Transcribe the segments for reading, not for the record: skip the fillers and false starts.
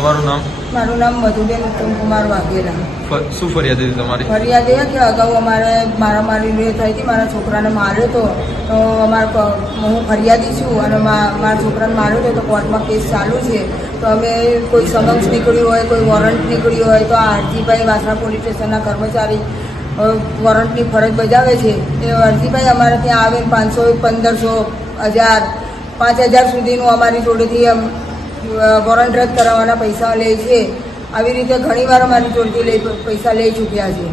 તમારું નામ? મારું નામ મધુબેન ઉત્તમકુમાર વાઘેલા. શું ફરિયાદ હતી તમારી? ફરિયાદ એ કે અગાઉ અમારે મારામારી થઈ હતી, મારા છોકરાને માર્યો હતો. તો હું ફરિયાદી છું અને મારા છોકરાને માર્યો હતો, તો કોર્ટમાં કેસ ચાલુ છે. તો અમે કોઈ સમન્સ નીકળ્યું હોય, કોઈ વોરંટ નીકળ્યું હોય, તો આ અરજીભાઈ વાસણા પોલીસ સ્ટેશનના કર્મચારી વોરંટની ફરજ બજાવે છે. એ અરજીભાઈ અમારે ત્યાં આવે 500, 1500, 1000, 5000 સુધીનું અમારી જોડેથી વોરંટ રદ કરાવવાના પૈસા લે છે. આવી રીતે ઘણીવાર અમારી જોડેથી પૈસા લઈ ચૂક્યા છે.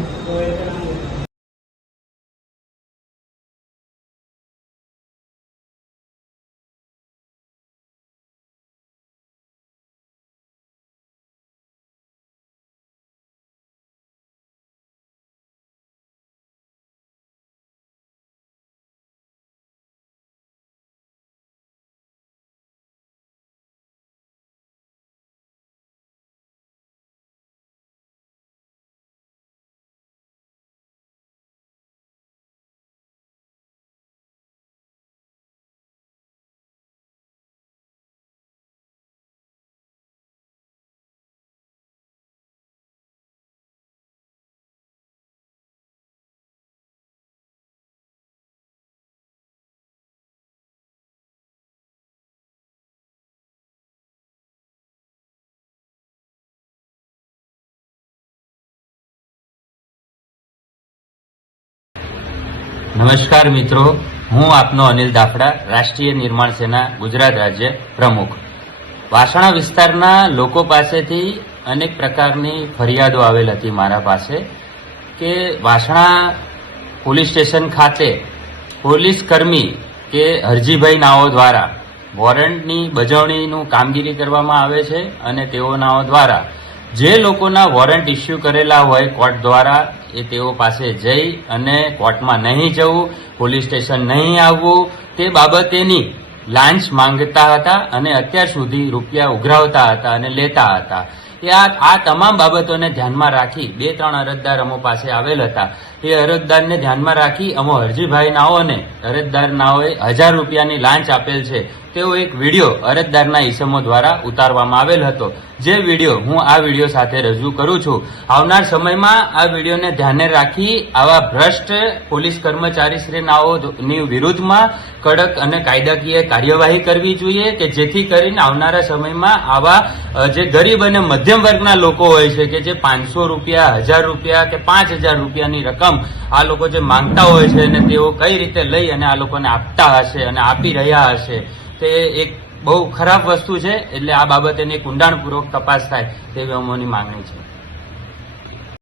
નમસ્કાર મિત્રો, હું આપનો અનિલ દાફડા, રાષ્ટ્રીય નિર્માણ સેના ગુજરાત રાજ્ય પ્રમુખ. વાસણા વિસ્તારના લોકો પાસેથી અનેક પ્રકારની ફરિયાદો આવેલ હતી મારા પાસે કે વાસણા પોલીસ સ્ટેશન ખાતે પોલીસ કર્મી કે હરજીભાઈ નાઓ દ્વારા વોરંટની બજવણીનું કામગીરી કરવામાં આવે છે અને તેઓ નાઓ દ્વારા જે લોકોના વોરંટ ઇસ્યુ કરેલા હોય કોર્ટ દ્વારા એ તેઓ પાસે જઈ અને કોર્ટમાં નહીં જવું, પોલીસ સ્ટેશન નહીં આવવું, તે બાબતેની લાંચ માંગતા હતા અને અત્યાર સુધી રૂપિયા ઉઘરાવતા હતા અને લેતા હતા. આ તમામ બાબતોને ધ્યાનમાં રાખી 2-3 અરજદાર અમો પાસે આવેલ હતા. એ અરજદારને ધ્યાનમાં રાખી અમો હરજીભાઈ નાઓને અરજદાર નાઓએ 1000 રૂપિયાની લાંચ આપેલ છે તેવો એક વિડીયો અરજદારના ઈસમો દ્વારા ઉતારવામાં આવેલ હતો. જે વિડીયો હું આ વિડીયો સાથે રજૂ કરું છું. આવનાર સમયમાં આ વિડીયોને ધ્યાને રાખી આવા ભ્રષ્ટ પોલીસ કર્મચારીશ્રી નાઓની વિરુદ્ધમાં કડક અને કાયદાકીય કાર્યવાહી કરવી જોઈએ કે જેથી કરીને આવનારા સમયમાં આવા જે ગરીબ અને મધ્યમ વર્ગના લોકો હોય છે કે જે 500 રૂપિયા, 1000 રૂપિયા કે 5000 રૂપિયાની રકમ આ લોકો જે માંગતા હોય છે અને તેઓ કઈ રીતે લઈ અને આ લોકોને આપતા હશે અને આપી રહ્યા હશે, તે એક બહુ ખરાબ વસ્તુ છે. એટલે આ બાબતેની ઊંડાણપૂર્વક તપાસ થાય તેવી અમોની માંગણી છે.